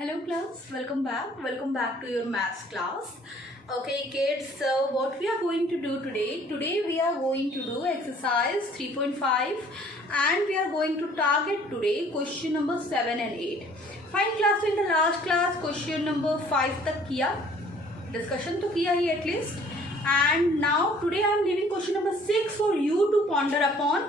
Hello class, welcome back to your maths class. Okay kids, so what we are going to do today we are going to do exercise 3.5 and we are going to target today question number 7 and 8. Fine class, in the last class question number 5 तक किया, discussion तो किया ही at least, and now today I am giving question number 6 for you to ponder upon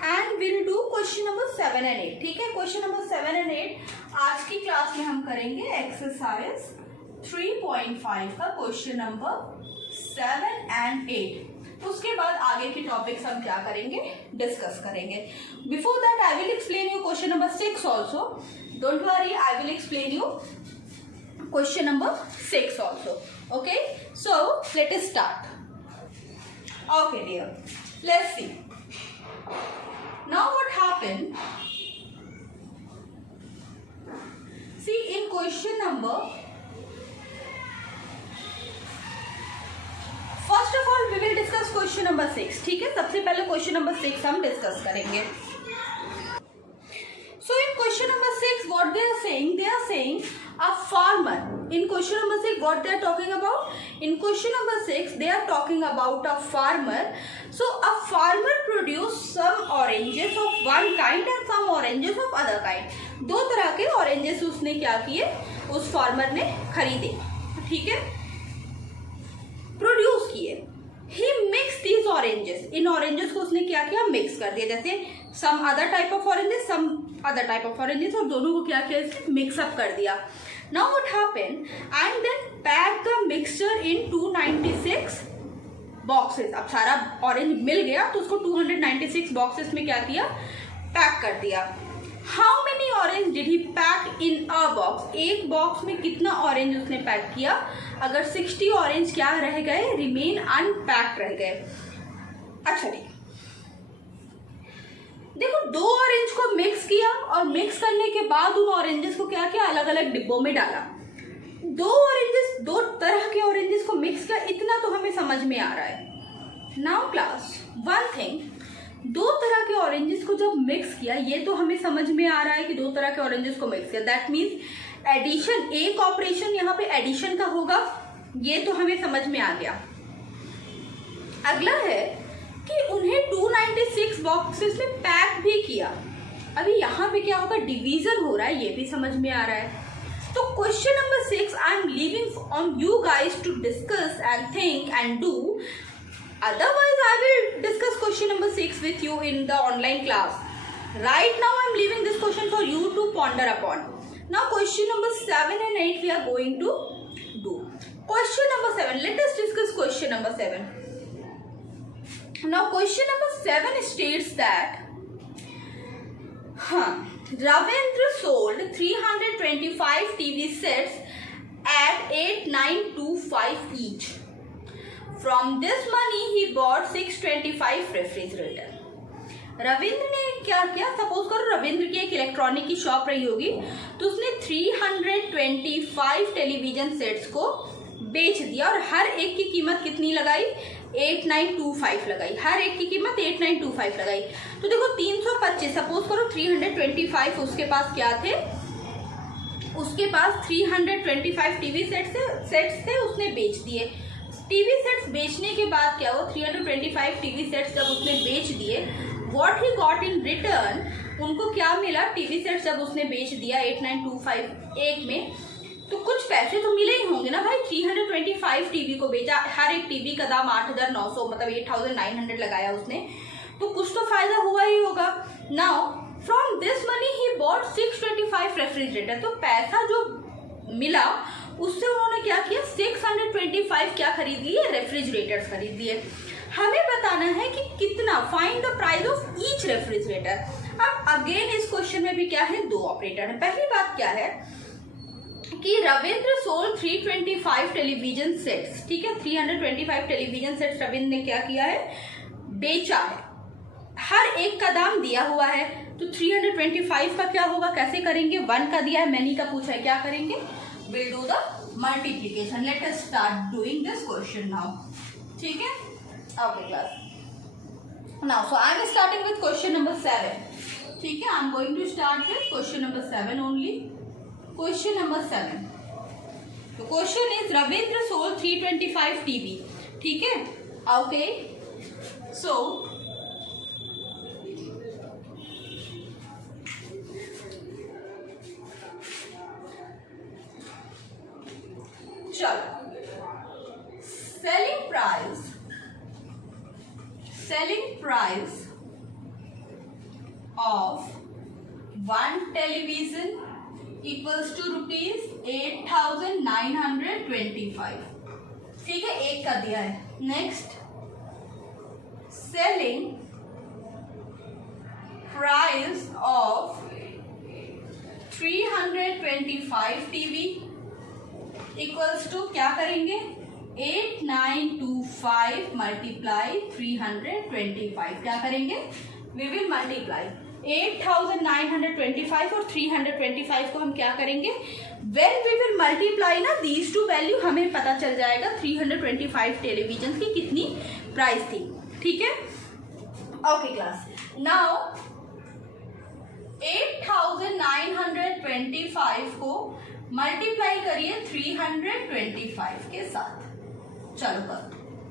and we'll do question number 7 and 8. ठीक है, question number 7 and 8 आज की class में हम करेंगे एक्सरसाइज 3.5 का क्वेश्चन नंबर 7 and 8. उसके बाद आगे के टॉपिक्स हम क्या करेंगे, डिस्कस करेंगे. Before that I will explain you question number 6 also. Don't worry, I will explain you question number 6 also. Okay, so let us start. Okay dear, let's see. Now what happened? See, in question number, first of all we will discuss question number 6. ठीक है, सबसे पहले question number 6 हम discuss करेंगे. So in question number 6 what they are saying a farmer. In question number 6 what they are talking about? In question number 6 they are talking about a farmer. So a farmer produced some oranges of one kind and some oranges of other kind. दो तरह के oranges उसने क्या किए, उस farmer ने खरीदे, ठीक है, प्रोड्यूस किए. He mixed these oranges. In oranges को उसने क्या किया, मिक्स कर दिया. जैसे some other type of oranges, some other type of oranges, और दोनों को क्या किया, इसने मिक्सअप कर दिया. Now what happened? And then pack the mixture in 296 boxes. अब सारा ऑरेंज मिल गया तो उसको 296 बॉक्सेस में क्या किया, पैक कर दिया. How many orange did he pack in a box? एक बॉक्स में कितना ऑरेंज उसने पैक किया. अगर 60 ऑरेंज क्या रह गए, रिमेन अनपैक्ड रह गए. अच्छा ठीक, देखो दो ऑरेंज को मिक्स किया और मिक्स करने के बाद उन ऑरेंजेस को क्या किया, अलग अलग डिब्बों में डाला. दो ऑरेंजेस, दो तरह के ऑरेंजेस को मिक्स किया, इतना तो हमें समझ में आ रहा है. नाउ क्लास, वन थिंग, दो तरह के ऑरेंजेस को जब मिक्स किया, ये तो हमें समझ में आ रहा है कि दो तरह के ऑरेंजेस को मिक्स किया, दैट मीन्स एडिशन, एक ऑपरेशन यहाँ पे एडिशन का होगा, ये तो हमें समझ में आ गया. अगला है कि उन्हें 296 बॉक्सेस में पैक भी किया. अभी यहाँ पे क्या होगा, डिवीजन हो रहा है, ये भी समझ में आ रहा है. तो question number 6 I am leaving on you guys to discuss and think and do. Otherwise, I will discuss question number 6 with you in the online class. Right now, I am leaving this question for you to ponder upon. Now, question number 7 and 8 we are going to do. Question number 7. Let us discuss question number 7. Now, question number 7 states that Ravindra sold 325 TV sets at 8,925 each. From this money he bought 625 refrigerator. Ravindra ने क्या किया, suppose करो रविंद्र की एक electronic की shop रही होगी, तो उसने 325 टेलीविजन सेट्स को बेच दिया और हर एक की कीमत कितनी लगाई, 8925 लगाई. हर एक की कीमत 8925 लगाई. तो देखो 325, सपोज करो 325 उसके पास क्या थे, उसके पास 325 टीवी सेट्स थे, उसने बेच दिए. टीवी सेट्स बेचने के बाद क्या हुआ, 325 टीवी सेट्स जब उसने बेच दिए, what he got in return, उनको क्या मिला, टीवी सेट्स जब उसने बेच दिया 8925 एक में, तो कुछ पैसे तो मिले ही होंगे ना भाई. 325 टीवी को बेचा, हर एक टीवी का दाम 8,900 मतलब 8,900 लगाया उसने, तो कुछ तो फायदा हुआ ही होगा. Now from this money he bought 625 refrigerator. तो पैसा जो मिला उससे उन्होंने क्या किया, 625 क्या खरीद लिए, रेफ्रिजरेटर्स खरीद लिए. हमें बताना है कि कितना, find the price of each refrigerator. अब अगेन इस क्वेश्चन में भी क्या है, दो ऑपरेटर है. पहली बात क्या है कि रविंद्र सोल्ड 325 टेलीविजन सेट्स, ठीक है, 325 टेलीविजन सेट्स रविंद्र ने क्या किया है, बेचा है. हर एक का दाम दिया हुआ है, तो 325 का क्या होगा, कैसे करेंगे, 1 का दिया है, मैनी का पूछा है, क्या करेंगे, we'll do the multiplication. Let us start doing this question now. ठीक है, okay class. Now so I am starting with question number 7. ठीक है, I am going to start with question number 7 only. Question number 7. तो question is Ravindra sold 325 TV. ठीक है. Okay. सो चलो, selling price of one television equals to rupees 8,925. ठीक है, एक का दिया है. Next, selling price of 325 TV equals to क्या करेंगे, 8925 मल्टीप्लाई 325. क्या करेंगे, वी विल मल्टीप्लाई 8,925 और 325 को हम क्या करेंगे, वेन वी विल मल्टीप्लाई ना दीज टू वैल्यू, हमें पता चल जाएगा 325 टेलीविजन की कितनी प्राइस थी. ठीक है. Okay class. नाउ 8,925 को मल्टीप्लाई करिए 325 के साथ. चलो करो,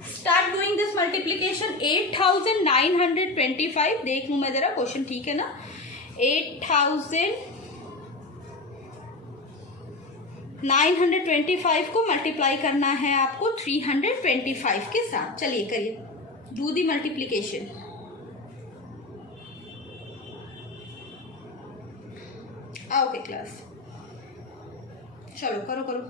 स्टार्ट डूइंग दिस मल्टीप्लीकेशन. 8,925, देख लूं मैं जरा क्वेश्चन ठीक है ना. 8,925 को मल्टीप्लाई करना है आपको 325 के साथ. चलिए करिए, do the multiplication. Okay class, चलो करो करो.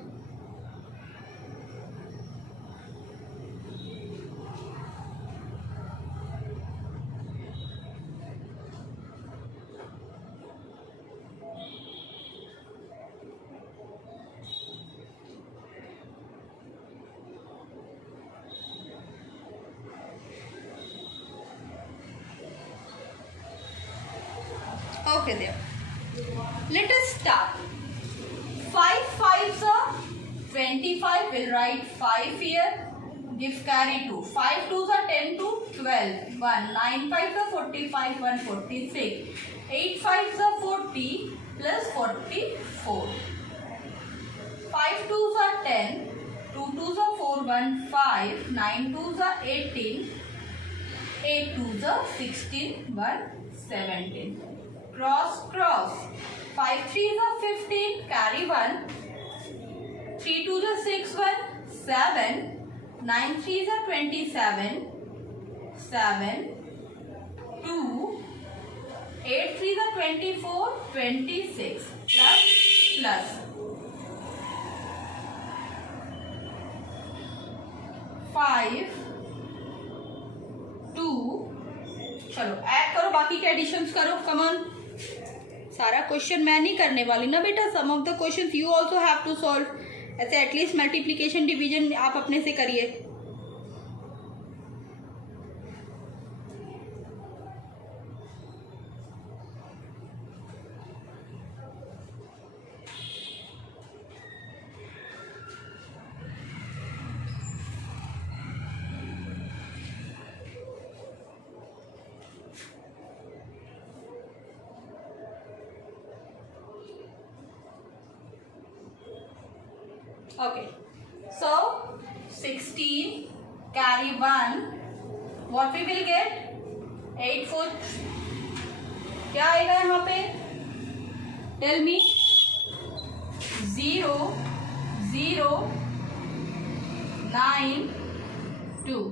Okay there. Let us start. 5 5s are 25. We'll write 5 here. Give carry 2. 5 2s are 10 to 12. 1. 9 5s are 45. 1 46. 8 5s are 40 plus 44. 5 2s are 10. 2 2s are 4. 1 5. 9 2s are 18. 8 2s are 16. 1 17. Cross cross. 5 3s are 15. Carry 1. 3 2s are 6. 1 7. 9 3s are 27. 7 2. 8 3s are 24. 26 plus plus 5 2. चलो add करो, बाकी के editions करो. कमन, सारा question मैं नहीं करने वाली ना बेटा. Some of the questions you also have to solve. ऐसे एटलीस्ट मल्टीप्लिकेशन डिवीजन आप अपने से करिए. Okay, so 16 carry 1, what we will get, 8 4. क्या आएगा यहाँ पे, tell me. 0 0 9 2.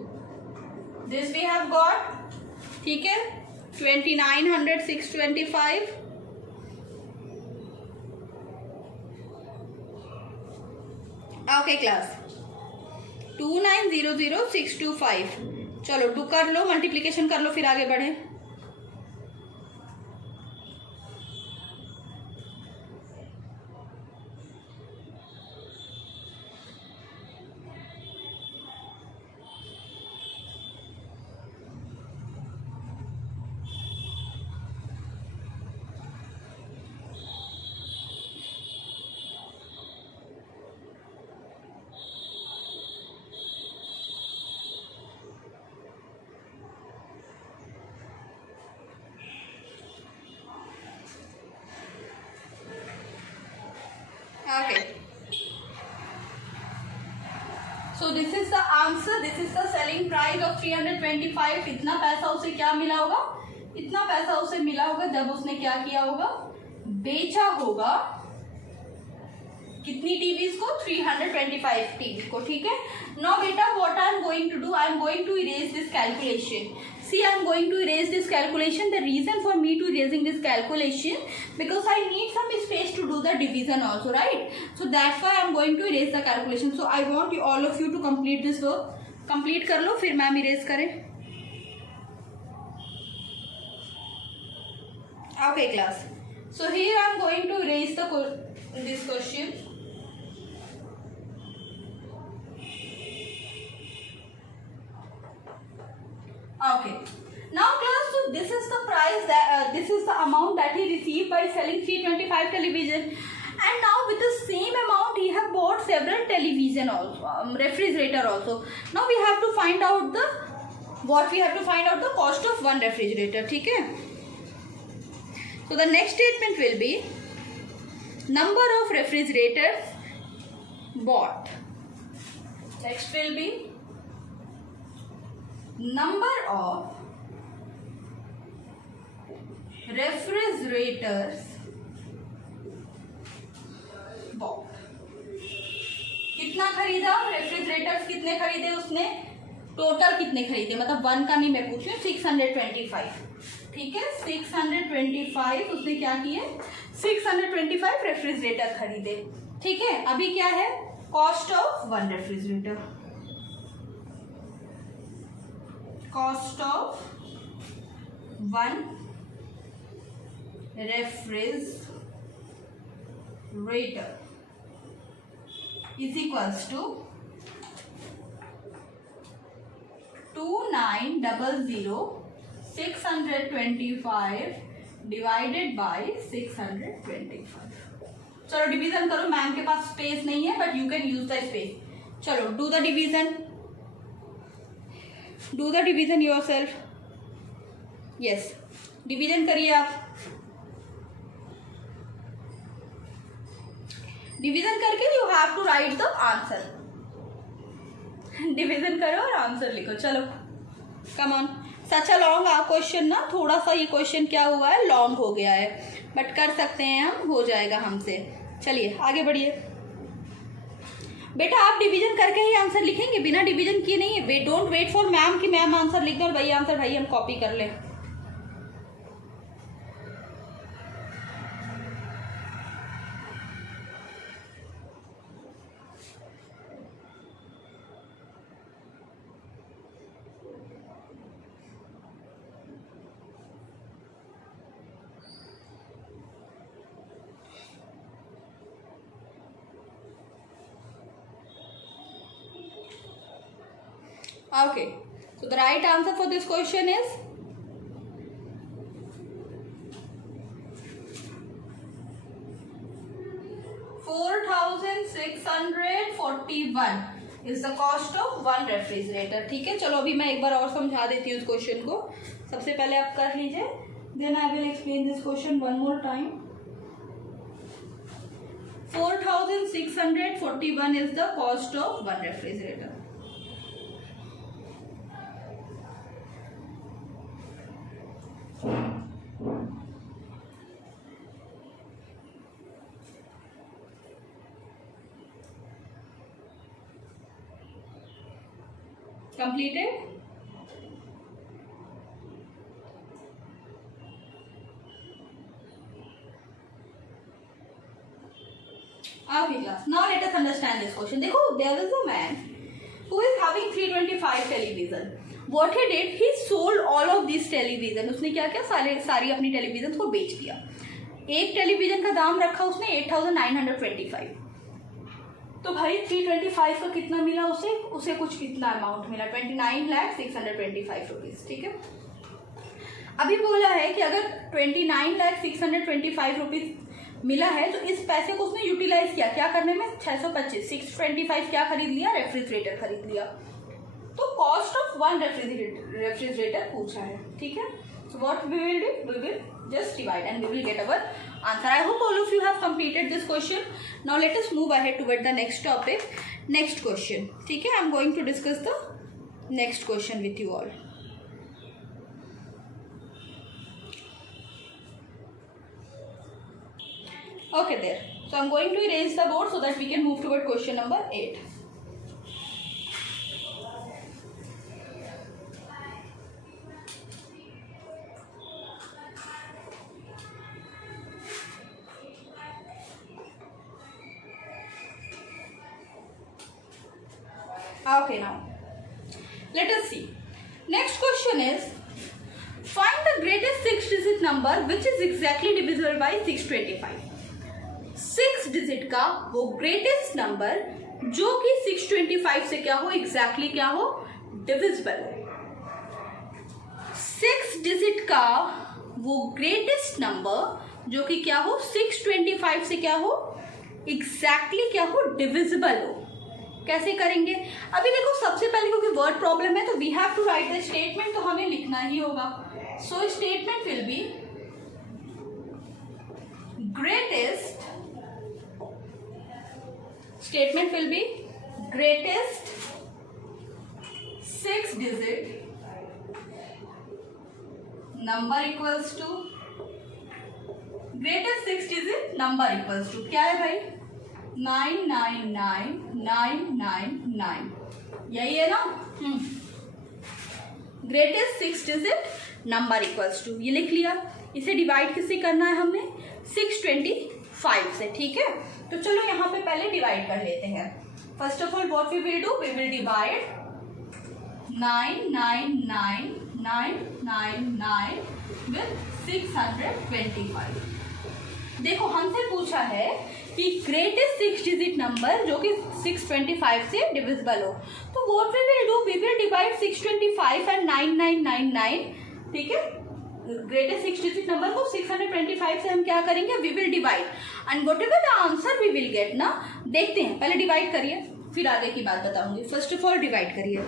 This we have got. ठीक है. 2900 625. Okay class. 2900625. चलो डू कर लो, मल्टीप्लिकेशन कर लो, फिर आगे बढ़े. Okay. So this is the answer. This is the selling price of 325. इतना पैसा उसे क्या मिला होगा? इतना पैसा उसे मिला होगा जब उसने क्या किया होगा? बेचा होगा कितनी टीवीज को? 325 टीवी को. ठीक है. Now बेटा what I am going to do? I am going to erase this calculation. See, I am going to erase this calculation. The reason for me to erasing this calculation, because I need some space to do the division also, right? So that's why I am going to erase the calculation. So I want you, all of you to complete this work. Complete कर लो फिर ma'am erase करें. Okay class. So here I am going to erase this question. Okay. Now class, so this is the price that this is the amount that he received by selling 325 television, and now with the same amount he have bought several television also, refrigerator also. Now we have to find out the cost of one refrigerator. ठीक है. So the next statement will be number of refrigerators bought. Next will be number of refrigerators bought. कितना खरीदा? Refrigerators कितने खरीदे उसने? Total कितने खरीदे? मतलब वन का नहीं मैं पूछ रही हूँ, 625. ठीक है. 625 उसने क्या किए? 625 रेफ्रिजरेटर खरीदे. ठीक है. अभी क्या है? Cost of one refrigerator. Cost of one refrigerator is equals to 2900 divided by 625. चलो डिवीजन करो. मैम के पास स्पेस नहीं है but you can use the space. चलो do the division. Do the division yourself. Yes, division करिए आप. Division करके you have to write the answer. Division करो और आंसर लिखो. चलो come on. Such a long question ना, थोड़ा सा ये क्वेश्चन क्या हुआ है, लॉन्ग हो गया है, बट कर सकते हैं हम, हो जाएगा हमसे. चलिए आगे बढ़िए. बेटा आप डिवीजन करके ही आंसर लिखेंगे, बिना डिवीजन किए नहीं है. डोंट वेट फॉर मैम कि मैम आंसर लिख दें और वही आंसर भाई हम कॉपी कर लें. Okay, so the right answer for this question is 4641 is the cost of one refrigerator. ठीक है. चलो अभी मैं एक बार और समझा देती हूँ इस क्वेश्चन को. सबसे पहले आप कर लीजिए, then I will explain this question one more time. 4641 is the cost of one refrigerator. Completed? Okay class, now let us understand this question. देखो, there is a man who is having 325 television. What he did, he sold all of these television. उसने क्या किया? सारी अपनी television को बेच दिया. एक टेलीविजन का दाम रखा उसने 8,925. तो भाई 325 का कितना मिला उसे कुछ कितना अमाउंट मिला? 29,625 रुपीज. ठीक है. अभी बोला है कि अगर 29,625 रुपीज मिला है तो इस पैसे को उसने यूटिलाइज किया क्या करने में? 625 क्या खरीद लिया? रेफ्रिजरेटर खरीद लिया. तो कॉस्ट ऑफ वन रेफ्रिजरेटर पूछा है. ठीक है. So what we will do, we will just divide and we will get our answer. I hope all of you have completed completed this question. Now let us move ahead toward the next topic. Next question. ठीक है, I am going to discuss the next question with you all. Okay, there. So I am going to erase the board so that we can move toward question number 8. Okay, now let us see. Next question is, find the greatest 6-digit number which is exactly divisible by 625. 6 digit का वो greatest number जो कि 625 से क्या हो, exactly क्या हो, divisible हो. 6 डिजिट का वो ग्रेटेस्ट नंबर जो कि क्या हो, 625 से क्या हो, एग्जैक्टली क्या हो, डिविजिबल हो. कैसे करेंगे? अभी देखो, सबसे पहले क्योंकि वर्ड प्रॉब्लम है तो we have to write the statement, तो हमें लिखना ही होगा. So statement will be greatest, statement will be greatest 6-digit number equals to greatest 6-digit number equals to क्या है भाई, 999999. यही है ना. Greatest 6-digit number equals to, ये लिख लिया. इसे डिवाइड किससे करना है हमने, 625 से. ठीक है, तो चलो यहाँ पे पहले डिवाइड कर लेते हैं. First of all what we will do, we will divide 999999 with 625. देखो, हमसे पूछा है कि ग्रेटेस्ट 6-digit नंबर जो कि 625 से डिविजिबल हो, तो what we will do, we will divide 625 and 9999. ठीक है, ग्रेटेस्ट 6-digit नंबर को 625 से हम क्या करेंगे, we will divide, and whatever the answer we will get ना, देखते हैं. पहले डिवाइड करिए, फिर आगे की बात बताऊंगी. फर्स्ट ऑफ ऑल डिवाइड करिए.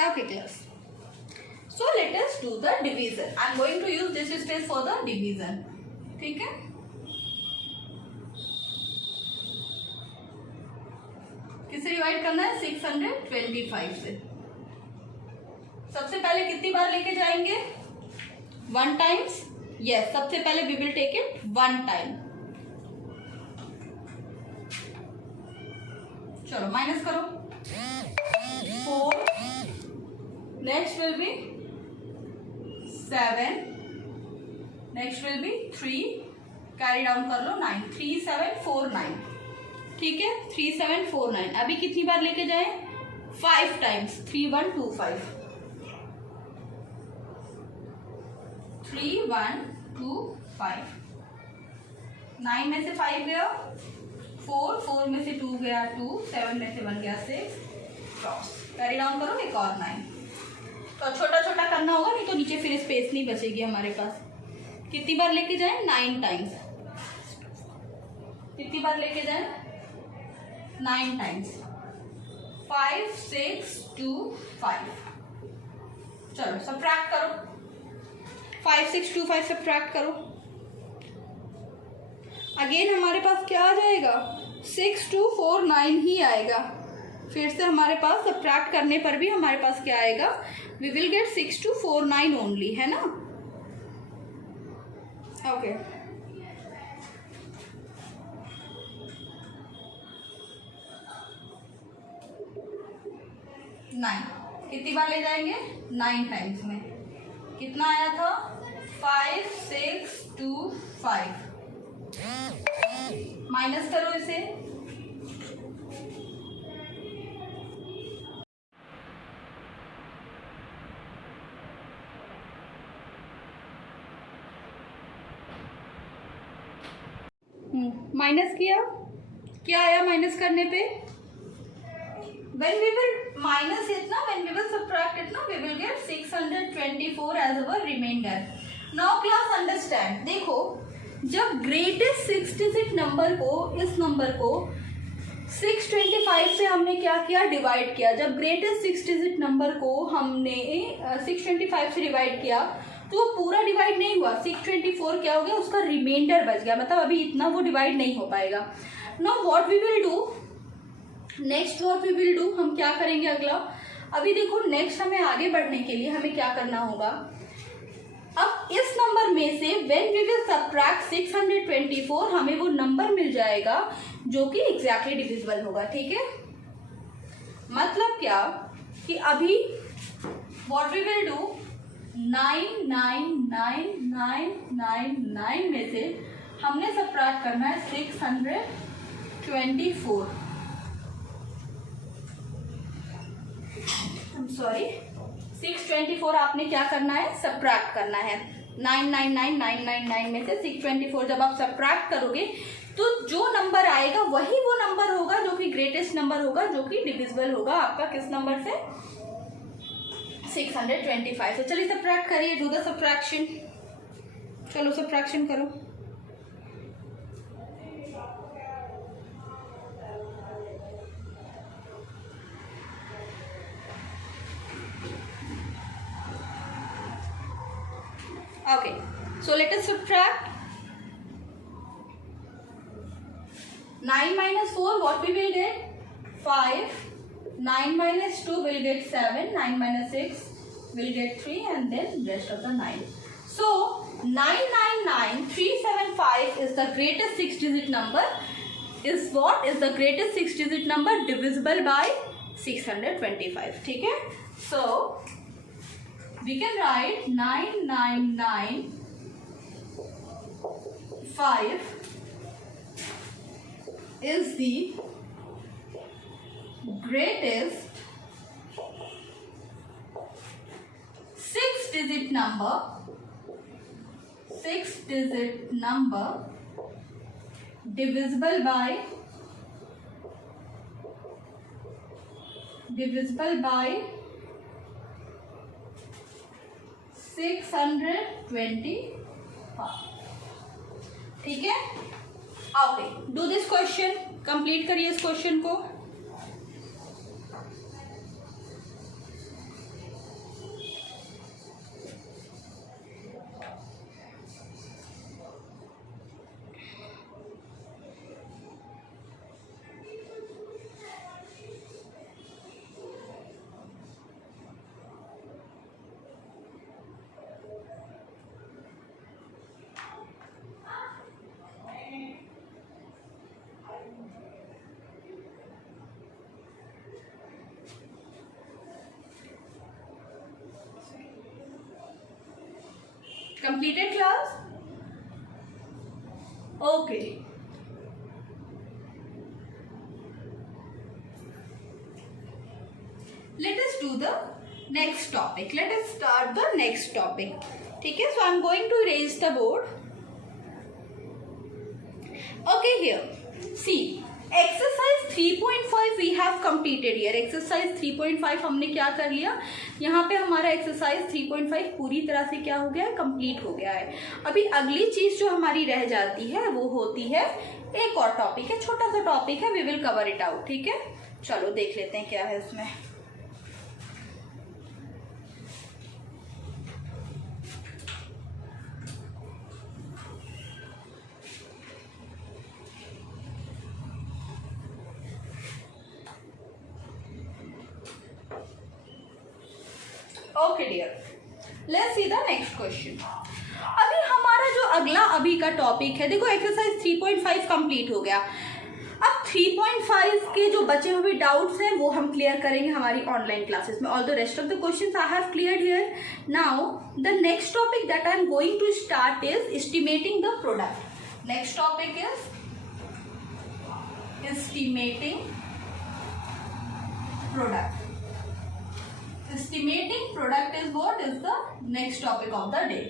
Okay, class. So let us do the division. I am going to use this space for the division. ठीक है, किससे डिवाइड करना है, 625 से. सबसे पहले कितनी बार लेके जाएंगे, 1 टाइम्स. यस, सबसे पहले we will take it 1 time. चलो माइनस करो. 4, next will be 7, next will be 3, carry down कर लो 9, 3749. ठीक है, 3749. अभी कितनी बार लेके जाए, 5 टाइम्स. 3125, 3125. 9 में से 5 गया, 4 में से 2 गया, 2, 7 में से 1 गया, 6. क्रॉस कैरी डाउन करो, एक और 9. तो छोटा छोटा करना होगा, नहीं तो नीचे फिर स्पेस नहीं बचेगी हमारे पास. कितनी बार लेके जाएं, 9 टाइम्स. कितनी बार लेके जाएं, 9 टाइम्स. 5 6 2 5. चलो सबट्रैक्ट करो, 5 6 2 5 सबट्रैक्ट करो. अगेन हमारे पास क्या आ जाएगा, 6249 ही आएगा. फिर से हमारे पास सबट्रैक्ट करने पर भी हमारे पास क्या आएगा, वी विल गेट 6249 ओनली, है ना. ओके, नाइन कितनी बार ले जाएंगे, 9 टाइम्स में. कितना आया था, 5 6 2 5. माइनस करो इसे. माइनस किया क्या आया माइनस करने पे? When we will minus it ना, when we will subtract it ना, we will get 624 as our remainder. Now class understand. देखो जब ग्रेटेस्ट 6 डिजिट नंबर को, इस नंबर को 625 से हमने क्या किया, डिवाइड किया. जब ग्रेटेस्ट 6 डिजिट नंबर को हमने 625 से डिवाइड किया तो पूरा डिवाइड नहीं हुआ. 624 क्या हो गया, उसका रिमाइंडर बच गया, मतलब अभी इतना वो डिवाइड नहीं हो पाएगा. Now what we will do, next what we will do, हम क्या करेंगे अगला. अभी देखो नेक्स्ट हमें आगे बढ़ने के लिए हमें क्या करना होगा. अब इस नंबर में से व्हेन वी विल सबट्रैक्ट 624 हमें वो नंबर मिल जाएगा जो कि एग्जैक्टली डिविजिबल होगा. ठीक है, मतलब क्या कि अभी व्हाट वी विल डू, 99999 में से हमने सबट्रैक्ट करना है 624. सॉरी 624 आपने क्या करना है, सबट्रैक्ट करना है. 999999 में से 624 जब आप सबट्रैक्ट करोगे तो जो नंबर आएगा वही वो नंबर होगा जो कि ग्रेटेस्ट नंबर होगा, जो कि डिविजिबल होगा आपका किस नंबर से, 625 से. चलिए सबट्रैक्ट करिए, डू द सबट्रैक्शन. चलो सबट्रैक्शन करो. Okay, so let us subtract. 9 minus 4, what we will get? 5. 9 minus 2 will get 7. 9 minus 6 will get 3, and then rest of the 9. So 999375 is the greatest 6-digit number. Is what? Is the greatest 6-digit number divisible by 625. ठीक है? So we can write 9995 is the greatest 6-digit number divisible by 625. ठीक है, okay, do this question, complete करिए इस question को. Completed class? Okay. Let us do the next topic. Let us start the next topic. ठीक है, so I am going to erase the board. Okay, here. See. Exercise 3.5 we have completed here. Exercise 3.5 हमने क्या कर लिया, यहाँ पे हमारा exercise 3.5 पूरी तरह से क्या हो गया है, कंप्लीट हो गया है. अभी अगली चीज जो हमारी रह जाती है वो होती है एक और टॉपिक है, छोटा सा टॉपिक है, we will cover it out. ठीक है, चलो देख लेते हैं क्या है उसमें. Okay dear, let's see the next question. अभी हमारा जो अगला अभी का टॉपिक है, देखो एक्सरसाइज 3.5 कंप्लीट हो गया. अब 3.5 के जो बचे हुए डाउट्स हैं वो हम क्लियर करेंगे हमारी ऑनलाइन क्लासेस में. All the rest of the questions I have cleared here. Now the next topic that I am going to start is estimating the product. Next topic is estimating product. Estimating product is what is the next topic of the day.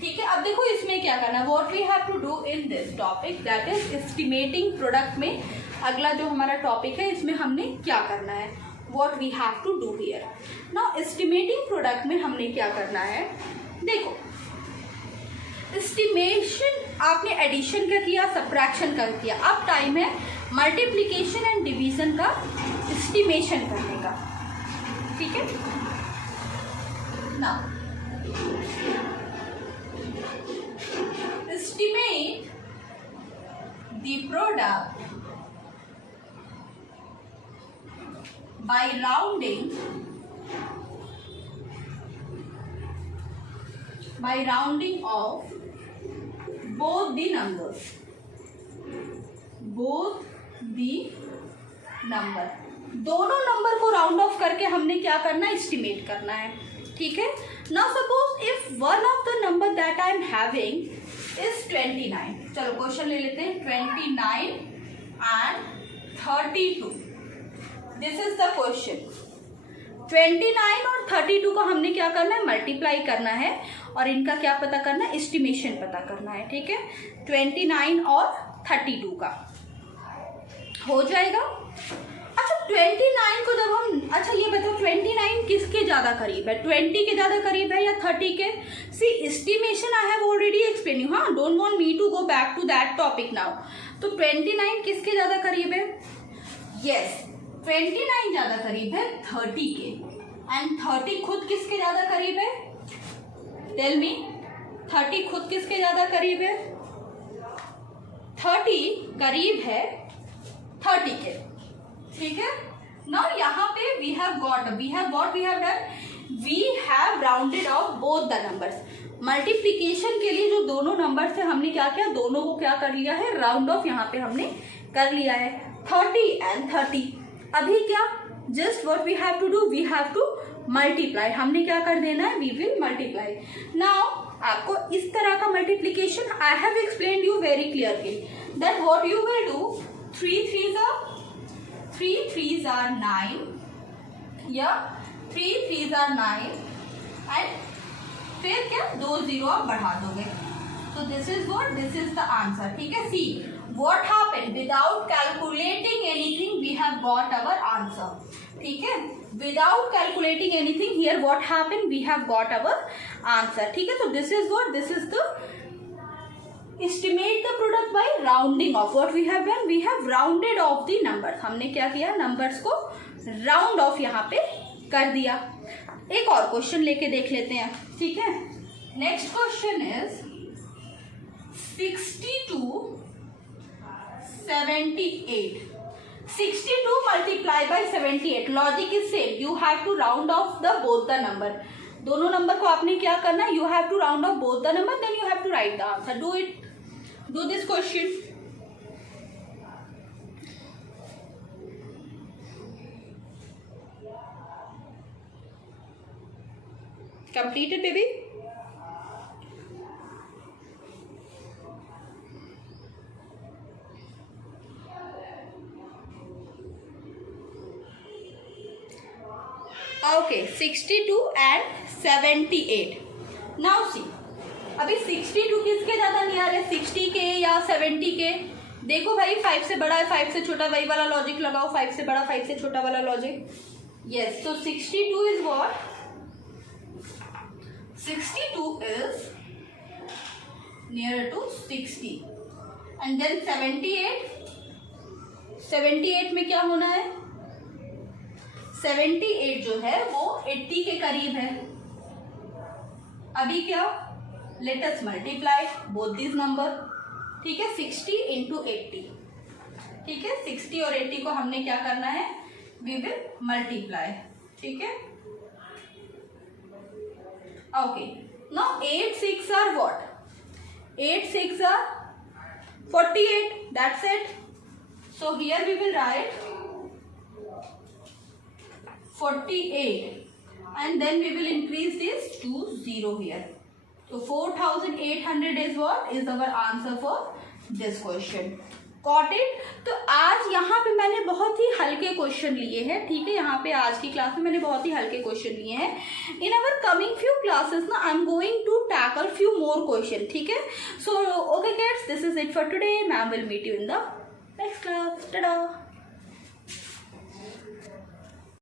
ठीक है, अब देखो इसमें क्या करना है. What we have to do in this topic, that is estimating product में अगला जो हमारा टॉपिक है इसमें हमने क्या करना है, what we have to do here. Now estimating product में हमने क्या करना है, देखो एस्टिमेशन आपने एडिशन का किया, सब्ट्रैक्शन का किया, अब टाइम है मल्टीप्लिकेशन एंड डिवीजन का एस्टिमेशन करने का, ठीक है ना। Estimate the product by rounding of both the numbers, दोनों नंबर को राउंड ऑफ करके हमने क्या करना है, एस्टिमेट करना है, ठीक है। Now suppose if one of the number that I am having is 29, चलो क्वेश्चन ले लेते हैं, 29 and 32, this is the question. 29 और 32 को हमने क्या करना है, मल्टीप्लाई करना है और इनका क्या पता करना है, एस्टिमेशन पता करना है, ठीक है। 29 और 32 का हो जाएगा। अच्छा 29 को जब हम, अच्छा ये बताओ 29 किसके ज़्यादा करीब है, 20 के ज़्यादा करीब है या 30 के। See estimation I have already explain you, हाँ, don't want me to go back to that topic now. तो 29 किसके ज़्यादा करीब है, यस 29 ज़्यादा करीब है 30 के, एंड 30 खुद किसके ज़्यादा करीब है, टेल मी, 30 खुद किसके ज़्यादा करीब है, 30 करीब है 30 के, ठीक है। नाउ यहाँ पे we have done, we have rounded off both the numbers. Multiplication के लिए जो दोनों नंबर से हमने क्या किया, दोनों को क्या कर लिया है, राउंड ऑफ यहाँ पे हमने कर लिया है, 30 and 30। अभी क्या, just what we have to do, we have to multiply, हमने क्या कर देना है, वी विल मल्टीप्लाई। नाउ आपको इस तरह का multiplication I have explained you very clearly that what you will do, 3 3s are 9 या 3 3s are 9 एंड फिर क्या 2 0 आप बढ़ा दोगे, तो दिस इज द आंसर, ठीक है। सी what happened, without calculating anything we have got our answer, ठीक है, without calculating anything here what happened, we have got our answer, ठीक है। तो this is the estimate the product by rounding off, what we have done, we have rounded off the numbers, हमने क्या किया, numbers को round off यहाँ पे कर दिया। एक और क्वेश्चन लेके देख लेते हैं, ठीक है। Next question is 62 78, 62 multiplied by 78, logic is same, you have to round off the both the number, दोनों नंबर को आपने क्या करना है, you have to round off both the number, then you have to write the answer, do it, do this question. completed baby, okay, 62 and 78। now see, अभी 62 किसके ज़्यादा near है, 60 के या 70 के। देखो भाई 5 से बड़ा है 5 से छोटा, वही वाला लॉजिक लगाओ, 5 से बड़ा 5 से छोटा वाला लॉजिक, यस। तो 62 is what, 62 is nearer to 60 and then 78 में क्या होना है, 78 जो है वो 80 के करीब है। अभी क्या, let us multiply both this number, ठीक है, 60 into 80, ठीक है, 60 और 80 को हमने क्या करना है, वी विल मल्टीप्लाई, ठीक है। Okay, now 8 6 are what? 8 6 are 48. That's it. So here we will write 48, and then we will increase this to 0 here. So 4800 is what is our answer for this question. Got it? तो आज यहाँ पे मैंने बहुत ही हल्के question लिए हैं, ठीक है। यहाँ पे आज की क्लास में मैंने बहुत ही हल्के क्वेश्चन लिए हैं। In our coming few classes ना I am going to tackle few more question, ठीक है। So okay kids, this is it for today, ma'am will meet you in the Next class. Ta-da!